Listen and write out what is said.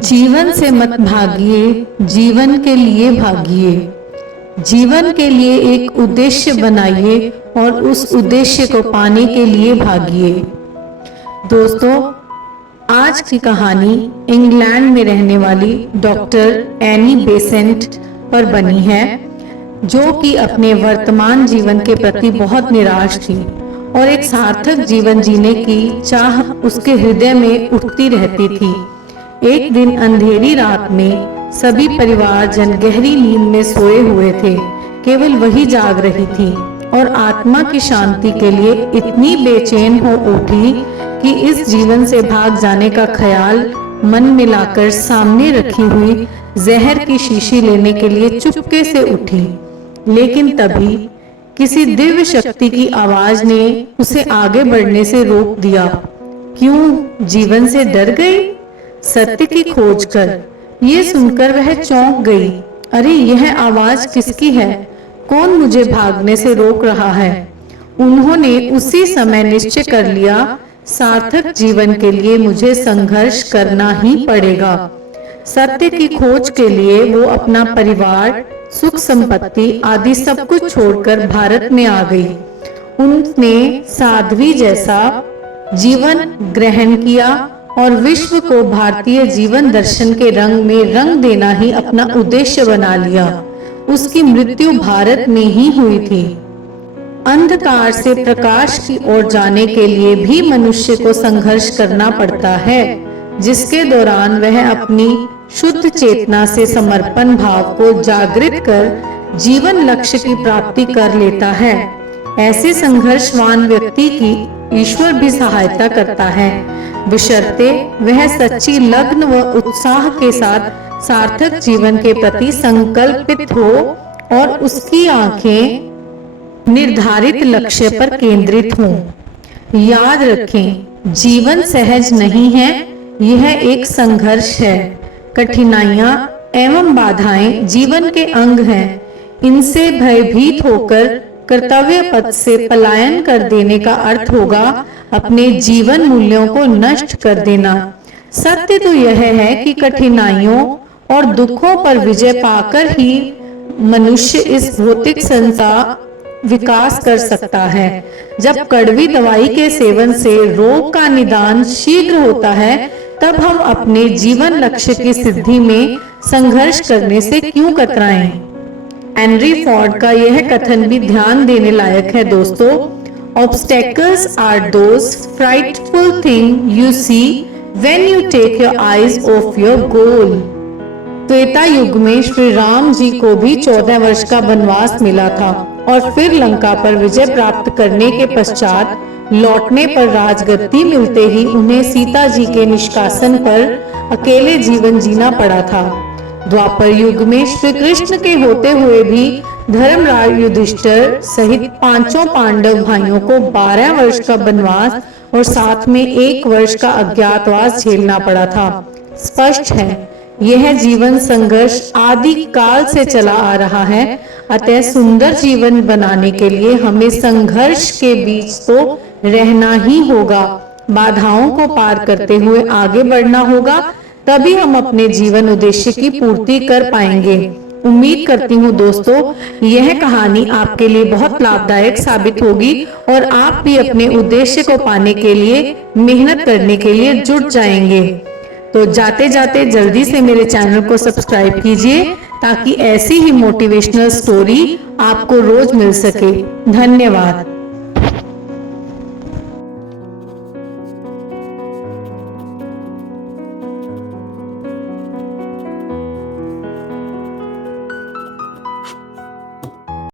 जीवन से मत भागिए, जीवन के लिए भागिए। जीवन के लिए एक उद्देश्य बनाइए और उस उद्देश्य को पाने के लिए भागिए। दोस्तों, आज की कहानी इंग्लैंड में रहने वाली डॉक्टर एनी बेसेंट पर बनी है, जो कि अपने वर्तमान जीवन के प्रति बहुत निराश थी और एक सार्थक जीवन जीने की चाह उसके हृदय में उठती रहती थी। एक दिन अंधेरी रात में सभी परिवारजन गहरी नींद में सोए हुए थे। केवल वही जाग रही थी और आत्मा की शांति के लिए इतनी बेचैन हो उठी कि इस जीवन से भाग जाने का ख्याल मन में लाकर सामने रखी हुई जहर की शीशी लेने के लिए चुपके से उठी। लेकिन तभी किसी दिव्य शक्ति की आवाज ने उसे आगे बढ़ने से रोक दिया। क्यों? जीवन से डर गई? सत्य की खोज कर। ये सुनकर वह चौंक गई। अरे, यह आवाज किसकी है? कौन मुझे भागने से रोक रहा है? उन्होंने उसी समय निश्चय कर लिया, सार्थक जीवन के लिए मुझे संघर्ष करना ही पड़ेगा। सत्य की खोज के लिए वो अपना परिवार, सुख संपत्ति आदि सब कुछ छोड़कर भारत में आ गई। उनने साध्वी जैसा जीवन ग्रहण किया और विश्व को भारतीय जीवन दर्शन के रंग में रंग देना ही अपना उद्देश्य बना लिया। उसकी मृत्यु भारत में ही हुई थी। अंधकार से प्रकाश की ओर जाने के लिए भी मनुष्य को संघर्ष करना पड़ता है, जिसके दौरान वह अपनी शुद्ध चेतना से समर्पण भाव को जागृत कर जीवन लक्ष्य की प्राप्ति कर लेता है। ऐसे संघर्षवान व्यक्ति की ईश्वर भी सहायता करता है, बशर्ते वह सच्ची लगन व उत्साह के साथ सार्थक जीवन के प्रति संकल्पित हो और उसकी आंखें निर्धारित लक्ष्य पर केंद्रित हों। याद रखें, जीवन सहज नहीं है, यह एक संघर्ष है। कठिनाइयां एवं बाधाएं जीवन के अंग हैं। इनसे भयभीत होकर कर्तव्य पथ से पलायन कर देने का अर्थ होगा अपने जीवन मूल्यों को नष्ट कर देना। सत्य तो यह है कि कठिनाइयों और दुखों पर विजय पाकर ही मनुष्य इस भौतिक संसार विकास कर सकता है। जब कड़वी दवाई के सेवन से रोग का निदान शीघ्र होता है, तब हम अपने जीवन लक्ष्य की सिद्धि में संघर्ष करने से क्यों कतराएं? हेनरी फोर्ड का यह कथन भी ध्यान देने लायक है दोस्तों। Obstacles are those frightful things you see when you take your eyes off your goal। Treta युग में श्री राम जी को भी 14 वर्ष का वनवास मिला था और फिर लंका पर विजय प्राप्त करने के पश्चात लौटने पर राजगद्दी मिलते ही उन्हें सीता जी के निष्कासन पर अकेले जीवन जीना पड़ा था। द्वापर युग में श्री कृष्ण के होते हुए भी धर्मराज युधिष्ठिर सहित 5 पांडव भाइयों को 12 वर्ष का वनवास और साथ में 1 वर्ष का अज्ञातवास झेलना पड़ा था। स्पष्ट है, यह जीवन संघर्ष आदि काल से चला आ रहा है। अतः सुंदर जीवन बनाने के लिए हमें संघर्ष के बीच तो रहना ही होगा। बाधाओं को पार करते हुए आगे बढ़ना होगा, तभी हम अपने जीवन उद्देश्य की पूर्ति कर पाएंगे। उम्मीद करती हूँ दोस्तों, यह कहानी आपके लिए बहुत लाभदायक साबित होगी और आप भी अपने उद्देश्य को पाने के लिए मेहनत करने के लिए जुट जाएंगे। तो जाते जाते जल्दी से मेरे चैनल को सब्सक्राइब कीजिए, ताकि ऐसी ही मोटिवेशनल स्टोरी आपको रोज मिल सके। धन्यवाद।